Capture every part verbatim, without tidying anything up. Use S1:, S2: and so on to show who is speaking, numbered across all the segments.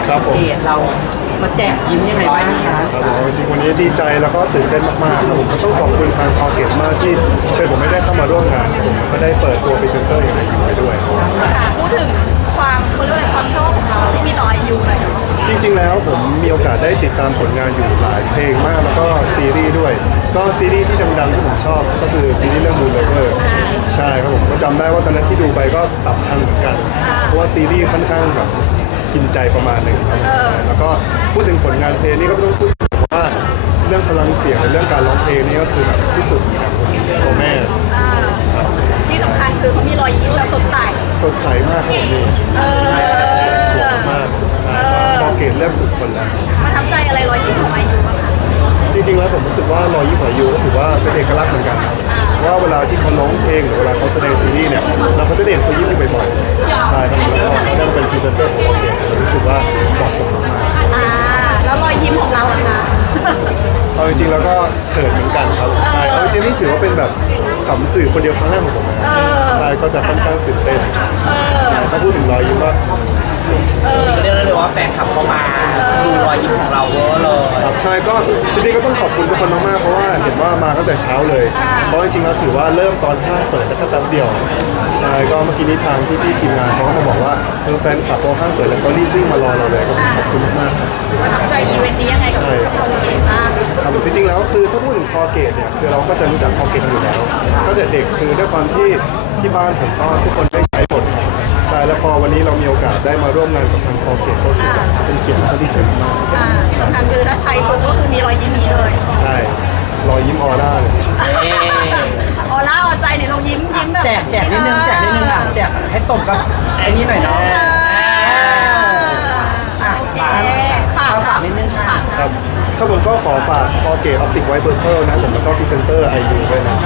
S1: ครับผม
S2: เกตเรามาแจกยิ้มยังไงบ้างคะ
S1: ครับผมจริงๆวันนี้ดีใจแล้วก็ตื่นเต้นมากๆครับผมก็ต้องขอบคุณทางคอเกตมากที่เชิญผมไม่ได้เข้ามาร่วมงานผมก็ได้เปิดตัวพรีเซนเตอร์อย่างไรอยู่ไปด้วย
S3: ค่ะพูดถึงความเขาเรียกว่าอะไรความชอบของเราที่มีต่ออายุหน่อยเนาะ
S1: จริงๆแล้วผมมีโอกาสได้ติดตามผลงานอยู่หลายเพลงมากแล้วก็ซีรีส์ด้วย ก็ซีรีส์ที่ดังๆที่ผมชอบก็คือซีรีส์เรื่อง Moon Lover ใช่ครับผมก็จำได้ว่าตอนนั้นที่ดูไปก็ตับทันเหมือนกัน เพราะว่าซีรีส์ค่อนข้างแบบกินใจประมาณหนึ่งครับแล้วก็พูดถึงผลงานเพลงนี่ก็ต้องพูดถึงว่าเรื่องพลังเสียงในเรื่องการร้องเพลงนี่ก็คือแบบที่สุดครับตัวแม่
S3: อ่าที่สำคัญคือเขามีรอยยิ้มแบบสดใส
S1: สดใสมากครับผมนี่
S3: เออ
S1: สวยมากคอเกตเลือกถูกคนแล้ว
S3: ประทับใจอะไรรอยยิ้มของอายุบ้างคะ
S1: จริงๆแล้วผมรู้สึกว่ารอยยิ้มของยูก็ถือว่าเป็นเอกลักษณ์เหมือนกันว่าเวลาที่เขาร้องเพลงหรือเวลาเขาแสดงซีรีส์เนี่ยเราก็จะได้เห็นเขายิ้มอยู่บ่อยๆใช่ครับแล้วก็เขาได้มาเป็นพรีเซนเตอร์ของโอเคผมรู้สึกว่าเหมาะสมมาก
S3: อ่าแล้วรอยยิ้มของเราอะคะ
S1: ๆเอาจริงๆแล้วก็เสิร์ฟเหมือนกันครับใช่เอาจริงๆนี่ถือว่าเป็นแบบสัมสื่อคนเดียวครั้งแรกของผมนะใช่ก็จะค่อนข้างตื่นเต้นถ้าพูดถึงรอยยิ้มก็
S2: เรียกได้เลยว่าแฟนคลับเข้ามาดูรอยยิ้มของเราเวอร์เลย
S1: ครับใช่ก็จริงๆก็ต้องขอบคุณทุกคนมากๆเพราะว่าเห็นว่ามาตั้งแต่เช้าเลยเพราะจริงๆแล้วถือว่าเริ่มตอนห้างเปิดแค่แป๊บเดียวใช่ก็เมื่อกี้นี้ทางพี่ๆทีมงานเขาก็มาบอกว่าเออแฟนคลับพอห้างเปิดแล้วเขารีบวิ่งมารอเราเลยก็ขอบคุณมากๆครับ
S3: ประทับใจอีเวนต์นี้ยังไงกับกับเราบ้าง
S1: ครับจริงๆแล้วคือถ้าพูดถึงคอเกตเนี่ยคือเราก็จะรู้จักคอเกตอยู่แล้วตั้งแต่เด็กคือด้วยความที่ที่บ้านผมก็ทุกคนได้ใช้หมดใช่แล้วพอวันนี้เรามีโอกาสได้มาร่วมงานกับทางคอเกตก็รู้สึกว่าเป็นเกียรติและก็ดีใจมาก
S3: อ่าที่สำคัญคือถ้าใช้ปุ๊บก็คือมีรอยยิ้มนี้เลย
S1: ใช่รอยยิ้มออร่าเลย
S3: ออร่าออใจเนี่ยเรายิ้มยิ้มแบบ
S2: แจกแจกนิดนึงแจกนิดนึงอ่ะแจกให้สมกับไอ้นี่หน่อยเนาะ
S3: เออ
S2: อ่ะ
S3: โอเค
S2: ฝาก
S3: ฝาก
S2: เอาฝากนิดนึงค่ะ
S1: ครับข้าผมก็ขอฝากคอเกตออปติกไวท์เปอร์เพิลนะผมแล้วก็พรีเซนเตอร์ไอยูด้วยนะ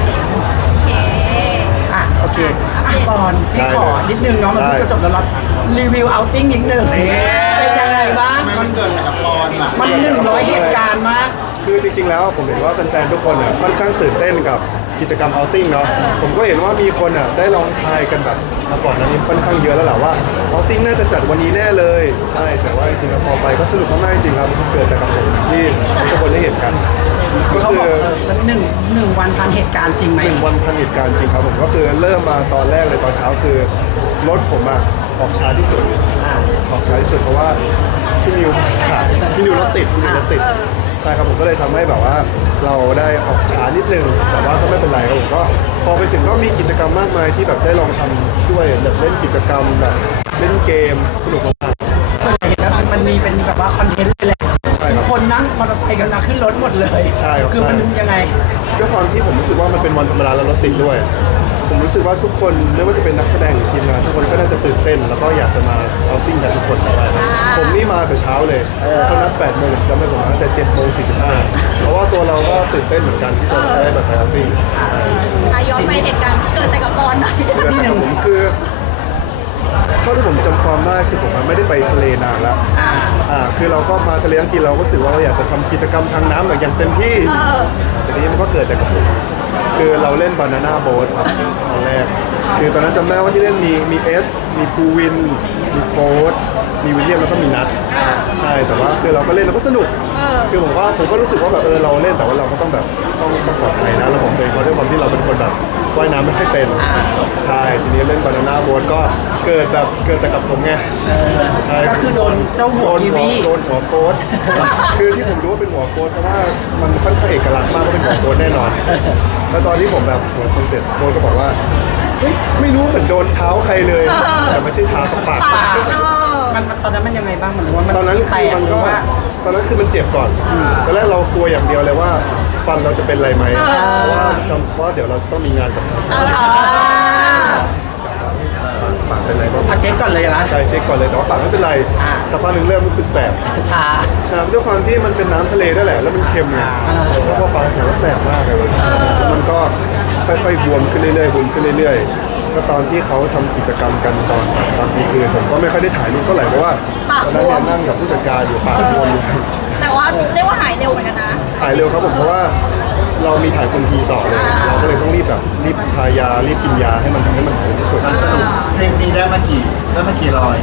S2: อ่ะโอเคอ่ะบอลพี่ขอนิดนึงเนาะมันเพิ่งจะจบแล้วเรารีวิวเอาติ้งนิดนึงเป็นยังไงบ้าง
S4: มันเกิดอะไรกับบอลล่ะ
S2: มันหนึ่งร้อยเหตุการณ์มาก
S1: คือจริงๆแล้วผมเห็นว่าแฟนๆทุกคนอ่ะค่อนข้างตื่นเต้นกับกิจกรรมเอาติ้งเนาะผมก็เห็นว่ามีคนอ่ะได้ลองทายกันแบบมาก่อนหน้านี้ค่อนข้างเยอะแล้วแหละว่าเอาติ้งน่าจะจัดวันนี้แน่เลยใช่แต่ว่าจริงๆแล้วพอไปก็สนุกมากๆจริงๆครับเกิดจากกับผมที่ทุกคนได้เห็นกันก็
S2: เขา
S1: คื
S2: บอก
S1: อ
S2: เออมันหนึ่งหนึ่งวันพันเหตุการณ์จริงไหม
S1: หนึ่งวันพันเหตุการณ์จริงครับผมก็คือเริ่มมาตอนแรกเลยตอนเช้าคือรถผมอ่ะออกช้าที่สุดออกช้าที่สุดเพราะว่าพี่นิวมาสายพี่นิวรถติดพี่นิวรถติดใช่ครับผมก็เลยทำให้แบบว่าเราได้ออกช้านิดนึงแต่ว่าก็ไม่เป็นไรครับผมก็พอไปถึงก็มีกิจกรรมมากมายที่แบบได้ลองทำด้วยแบบเล่นกิจกรรมแบบเล่นเกมสนุกมาก
S2: ส่วนใหญ่เห็นแล้วมันมันมีเป็นแบบว่าคอนเทนต์เลยแหละ
S1: ใช่ครับ
S2: คนนั่งมอเตอร์ไซค์กันมาขึ้นรถหมดเลย
S1: ใช่ครับ
S2: คือมันยังไง
S1: ด้วยความที่ผมรู้สึกว่ามันเป็นวันธรรมดาแล้วรถติดด้วย ผมรู้สึกว่าทุกคนไม่ว่าจะเป็นนักแสดงหรือทีมงานทุกคนก็น่าจะตื่นเต้น แล้วก็อยากจะมาเอาติ้งกันทุกคนเลยผมนี่มาแต่เช้าเลยเขานัดแปดโมงผมจำไม่ผมมาตั้งแต่เจ็ดโมงสี่สิบห้าเพราะว่าตัวเราก็ตื่นเต้นเหมือนกันที่จะได้แบบไปเอาติ้ง
S3: อ่ะย้อนไปเหตุการณ์ที่เกิดจากกับบอลหน่อย
S1: ที่หนึ่งผมคือเท่าที่ผมจำความได้คือผมไม่ได้ไปทะเลนานแล้วอ่าคือเราก็มาทะเลทั้งทีเราก็รู้สึกว่าเราอยากจะทำกิจกรรมทางน้ำแบบอย่างเต็มที่
S3: เออ
S1: ทีนี้มันก็เกิดจากกับผมคือเราเล่นบานาน่าโบ๊ทครับตอนแรกคือตอนนั้นจำได้ว่าที่เล่นมีมีเอสมีภูวิน มีโฟร์มีวิลเลียมแล้วก็มีนัทใช่แต่ว่าคือเราก็เล่นแล้วก็สนุกคือผมว่าผมก็รู้สึกว่าแบบเออเราเล่นแต่ว่าเราก็ต้องแบบต้องต้องปลอดภัยนะเราผมเองเพราะด้วยความที่เราเป็นคนแบบว่ายน้ำไม่ค่อยเป็นใช่ทีนี้เล่นบานาน่าโบ๊ทก็เกิดแบบเกิดแต่กับผมไงใช่
S2: ก็คือโดนเจ้าหัว
S1: โดน
S2: กี
S1: หัว
S2: วี
S1: โดนหัวโค้ดคือที่ผมรู้ว่าเป็นหัวโค้ดเพราะว่ามันค่อนข้างเอกลักษณ์มากก็เป็นหัวโค้ดแน่นอน แล้วตอนที่ผมแบบหัวชนเสร็จโค้ดก็บอกว่าเฮ้ยไม่รู้เหมือนโดนเท้าใครเลย แต่ไม่ใช่เท้ากับปาก
S3: ปากเออ
S2: มันมันตอนนั้นมันยังไงบ้างมันว่ามัน
S1: ตอนนั้น
S2: แต
S1: คือก มัน
S2: หรื
S1: ก็
S2: อว่า
S1: ตอนนั้นคือมันเจ็บก่อนตอนแรกเรากลัวอย่างเดียวเลยว่าฟันเราจะเป็นอะไรไหมเพราะว่าจำเพราะว่าเดี๋ยวเราจะต้องมีงานกับทาง
S3: เออ
S1: ปากเป็นอะไรบ้าง
S2: เอาเช็คก่อนเลยนะ
S1: ใช่เช็คก่อนเลยแต่ว่าปากไม่เป็นไรสักพักหนึ่งเริ่มรู้สึกแสบ
S2: ชา
S1: ใช่ด้วยความที่มันเป็นน้ำทะเลด้วยแหละ แล้วมันเค็มไงแล้วพอปลาแข็งแล้วแสบมากเลยแล้วมันก็ค่อยๆบวมขึ้นเรื่อยๆบวมขึ้นเรื่อยๆ ก็ตอนที่เขาทำกิจกรรมกันตอนตอนกลางคืนผมก็ไม่ค่อยได้ถ่ายรูปเท่าไหร่เพราะว่าตอนนั้นเนี่ยนั่งกับผู้จัดการอยู่ปากบวมอยู่
S3: แต่ว่าเรียกว่าหายเร็วเหมือนกันนะ
S1: ถ่ายเร็วครับผมเพราะว่าเรามีถ่ายคนทีต่อเลย เราก็เลยต้องรีบแบบรีบทายารีบกินยาให้มันทำให้มันหายที่สุด
S4: ทริปนี้ได้มากี่ได้มากี่รอย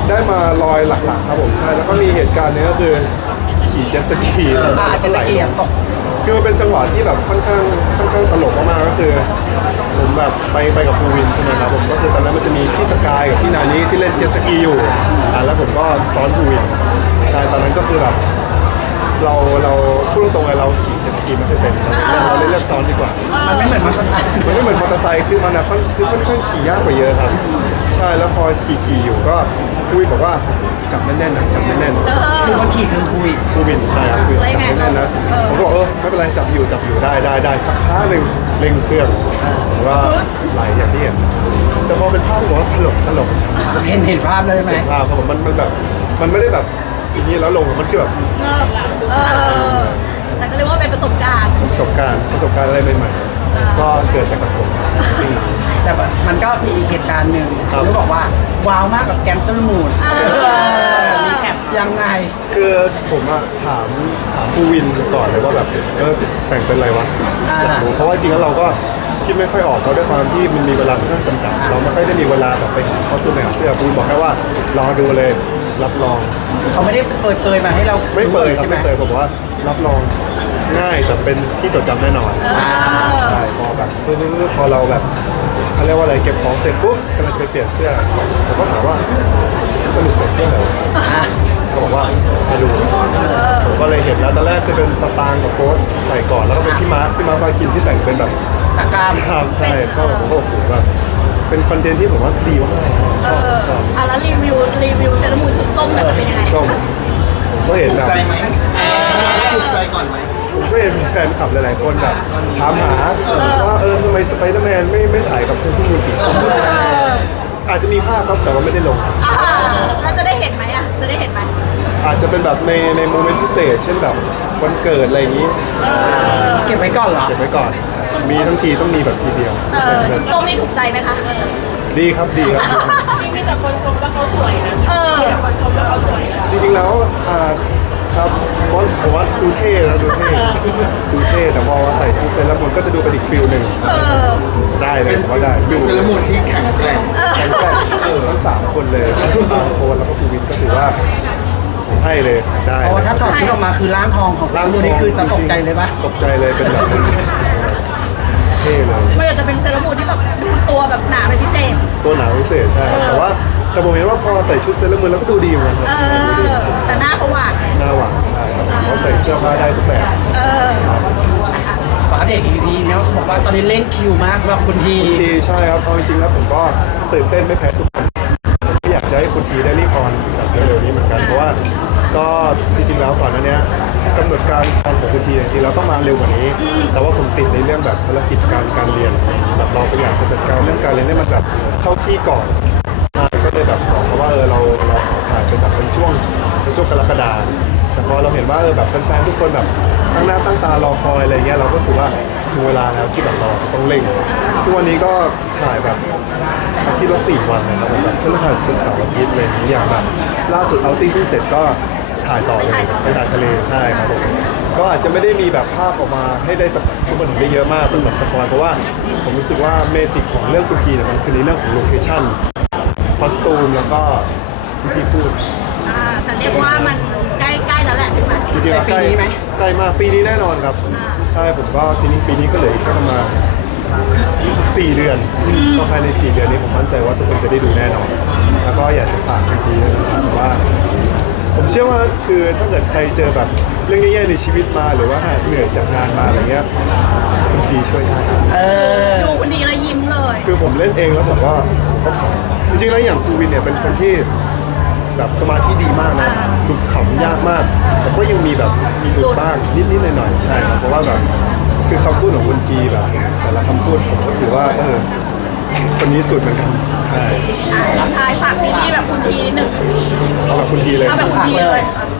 S1: ได้มาลอยหลักๆครับผมใช่แล้วก็มีเหตุการณ์หนึงก็คือขี่เจ็ตสกี
S2: อาจจะละเอียดตก
S1: คือมันเป็นจังหวะที่แบบค่อนข้างค่อนข้างตลกมากๆก็คือผมแบบไปไปกับภูวินใช่ไหมครับผมก็คือตอนนั้นมันจะมีพี่สกายกับพี่นานี้ที่เล่นเจ็ตสกีอยู่อ่าแล้วผมก็ซ้อนภูวินใช่ตอนนั้นก็คือแบบเราเราพูดตรงๆเลยเราขี่เจ็ตสกีไม่ค่อยเป็นเราเลยเลือกซ้อนดีกว่า
S2: มันไม่เหมือนมอเตอร์ไซค์
S1: มันไม่เหมือนมอเตอร์ไซค์คือมันอะค่อนคือค่อนข้างขี่ยากกว่าเยอะครับ ใช่แล้วพอขี่ขี่อยู่ก็คุยบอกว่าจับแน่นๆนะจับแน่น
S2: คือคนขี่คือคุย
S1: ๆคูบินใช่ครับคุยจับแน่นๆนะผมก็บอกเออไม่เป็นไรจับอยู่จับอยู่ได้ได้ได้สักพักหนึ่งเร่งเครื่องผมว่าไหลอย่างที่เห็นแต่พอเป็นภาพผมว่าตลกตลก
S2: เห็นเห็นภาพเลยไหม
S1: ภาพครับผมมันมันแบบมันไม่ได้แบบอย่างนี้แล้วลงมันคือแบบ
S3: เออแต่ก็เรียกว่าเป็นประสบการณ์
S1: ประสบการณ์ประสบการณ์อะไรใหม่ๆก็เกิดจากกับผม
S2: แต่ว่ามันก็มีอีกเหตุการณ์หนึ่ง
S1: ครับ
S2: ที่บอกว่าว้าวมากกับแก๊งเซลมูนมีแคปยังไง
S1: คือผมอะถามถามผู้วินก่อนเลยว่าแบบเออแต่งเป็นอะไรวะ
S2: อ่า
S1: อยากรู้เพราะว่าจริงแล้วเราก็คิดไม่ค่อยออกเพราะด้วยความที่มันมีเวลาค่อนข้างจำกัด เราไม่ค่อยได้มีเวลาแบบไปหาคอสตูมไปหาเสื้อผู้วินบอกแค่ว่ารอดูเลยรับรอง
S2: เขาไม่ได้เปิดเผยมาให้เรา
S1: ไม่เปิดครับ
S2: ใช่ไหม
S1: ไม่เปิดผมบอกว่ารับรองง่ายแต่เป็นที่จดจำแน่นอนใช่พอแบบปึ๊บพอเราแบบเขาเรียกว่าอะไรเก็บของเสร็จปุ๊บกำลังจะไปเปลี่ยนเสื้อผมก็ถามว่าสรุปใส่เสื้ออะไรวะ
S2: อ่ะ
S1: เขาบอกว่าไปดูผมก็เลยเห็นแล้วตอนแรกคือเป็นสตางค์กับโค้ดใส่ก่อนแล้วก็เป็นพี่มาร์คพี่มาร์คพาคินที่แต่งเป็นแบบ
S2: ตะกร้าม
S1: ทำใช่ก็ผมก็โอ้โหแบบเป็นคอนเทนต์ที่ผมว่าดีมากชอบชอบ
S3: อ่ะแล้วรีวิวรีวิวเซเลมูนชุดส้มแบบเป็นยังไง
S1: ส้มผมก็เห็นแบบ
S4: ใจไหมถูกใจก่อนไหม
S1: ผมก็เห็นมีแฟนคลับหลายๆคนแบบถามหาว่าเออทำไมสไปเดอร์แมนไม่ไม่ถ่ายกับเซนต์มูนสีส้มอาจจะมีภาพครับแต่ว่าไม่ได้ลง
S3: อ่าแล้วจะได้เห็นไหมอ่ะจะได้เห็นไหม
S1: อาจจะเป็นแบบในในโมเมนต์พิเศษ เช่นแบบวันเกิดอะไรอย่างนี้
S2: เก็บไว้ก่อนเหรอ
S1: เก็บไว้ก่อน มีทั้งทีต้องมีแบบทีเดียว
S3: เออชุดส้มนี่ถูกใจไหมคะ
S1: ดีครับดีครับ
S3: มีแต่คนชมว่าเขาสวยนะเออคนชมว่าเขาสวย
S1: จริงๆแล้วอ่าครับเพราะผมว่าดูเท่นะดูเท่ดูเท่แต่พอใส่ชุดเซเลอรามูนก็จะดูเป็นอีกฟิลหนึ่ง
S3: เออ
S1: ได้เลยผมว่าได้
S4: เป็
S1: ดู
S4: นเซเลมูนที่แข็งแกร่ง
S1: แข็งแกร่งทั้งสามคนเลยทั้งสตาร์โฟนแล้วก็ภูวินก็ถือว่าผมให้เลยได้
S2: เพราะว่าถ้าถอดชุดออกมาคือร่างทองของ
S1: ร่าง
S2: มูนี่คือจะตกใจเลยปะ
S1: ตกใจเลยเป็นแบบเท่เลย
S3: ไม่ว่าจะเป็นเซเลมูนที่แบบดูตัวแบบหนาเป็นพิเศษ
S1: ตัวหนาวพิเศษใช่แต่ว่าแต่ผมเห็นว่าพอใส่ชุดเซเลอรามูนแล้วก็ดูดีเหมือนกัน
S3: เออ แต่หน้าเขาหวาน
S1: หน้าหวานใช่ครับเขาใส่เสื้อผ้าได้ทุกแบบ
S3: เออ
S2: ขออัปเดตอีกทีเนาะบอกว่าตอนนี้เล่นคิวมากสำหรับคุณที
S1: คุณทีใช่ครับเอาจริงๆแล้วผมก็ตื่นเต้นไม่แพ้ทุกคนที่อยากจะให้คุณทีได้รีบออนแบบเร็วๆนี้เหมือนกันเพราะว่าก็จริงๆแล้วก่อนหน้านี้กำหนดการออนของคุณทีจริงๆแล้วต้องมาเร็วกว่านี้ แต่ว่าผมติดในเรื่องแบบภารกิจการการเรียนแบบเราอยากจะจัดการเรื่องการเรียนให้มันแบบเข้าที่ก่อนใช่ก็เลยแบบบอกเขาว่าเออเราเราขอถ่ายเป็นแบบเป็นช่วงเป็นช่วงกรกฎาคมแต่พอเราเห็นว่าเออแบบแฟนๆทุกคนแบบตั้งหน้าตั้งตารอคอยอะไรเงี้ยเราก็รู้สึกว่าถึงเวลาแล้วที่แบบเราจะต้องเร่งทุกวันนี้ก็ถ่ายแบบอาทิตย์ละสี่วันนะครับแบบเพื่อถ่ายสุดเสาร์อาทิตย์เลยอย่างแบบล่าสุดเอาติ้งเพิ่งเสร็จก็ถ่ายต่อเลยไปถ่ายทะเลใช่ครับผมก็อาจจะไม่ได้มีแบบภาพออกมาให้ได้สักทุกคนได้เยอะมากเป็นแบบสปอยเพราะว่าผมรู้สึกว่าเมจิกของเรื่องคุณทีเนี่ยมันคือในเรื่องของโลเคชั่นคอสตูมแล้วก็วิธีพูด
S3: อ่าแต่เรียกว่ามันใกล้ใกล้แล้วแหละถูกไหม
S1: จริงๆแล้วใกล้ใกล้มากปีนี้แน่นอนครับ ใช่ผมก็ทีนี้ปีนี้ก็เหลืออีกแค่ประมาณสี่เดือนก็ภายในสี่เดือนนี้ผมมั่นใจว่าทุกคนจะได้ดูแน่นอน แล้วก็อยากจะฝากคุณทีด้วยนะครับว่า ผมเชื่อว่าคือถ้าเกิดใครเจอแบบเรื่องแย่ๆในชีวิตมาหรือว่าเหนื่อยจากงานมาอะไรเงี้ยคุณทีช่วยได้ครับ
S2: เออ
S3: ดูคนดีแล้วยิ้มเลย
S1: คือผมเล่นเองแล้วผมก็ก็ขำจริงๆแล้วอย่างครูวินเนี่ยเป็นคนที่แบบสมาธิดีมากนะหลุดขำยากมาก แต่ก็ยังมีแบบมีหลุดบ้างนิดๆหน่อยๆใช่ครับเพราะว่าแบบคือคำพูดของคุณทีแบบแต่ละคำพูดผมก็ถือว่าเออคนนี้สุดเหมือนกันใช่
S3: อ่ะท้ายฝากซีรีส์แบบคุณทีหนึ่ง
S1: เอาแบบคุณทีเลย
S3: เอาแบบคุณทีเลย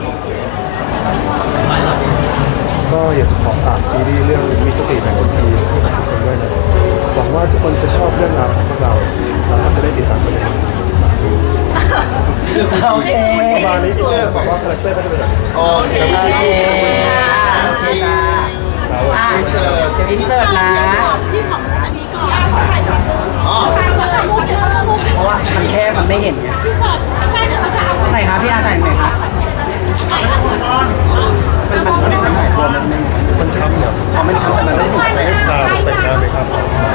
S1: ก็อยากจะขอฝากซีรีส์เรื่องมีสติแบบคนทีให้กับทุกคนด้วยนะหวังว่าทุกคนจะชอบเรื่องราวของพวกเราแล้วก็จะได้ติดตามกันเลยฝากดู
S2: โอเค
S1: ประมาณนี้ที่เลือกบอกว่าคาแรคเตอร์ก็จะเป็นแบบนี้
S4: โอเค
S2: โอเคโอเคจ้าอ่ะเดี๋ยวอินเสิร์ตนะ
S4: อ๋อ
S2: เพราะว่ามันแคบมันไม่เห็นไง
S3: ที่สอดใกล้ๆเดี๋ยวเขาจะ
S2: พี่อาถ่ายไหนคะมันมันมันถ่ายตัวมันไม่
S1: มันช้ำเนี่ย
S2: อ๋อมันช้ำแต่มันไม่ได้ถูก
S1: ไม่ตาแต่งหน้าไหมครับ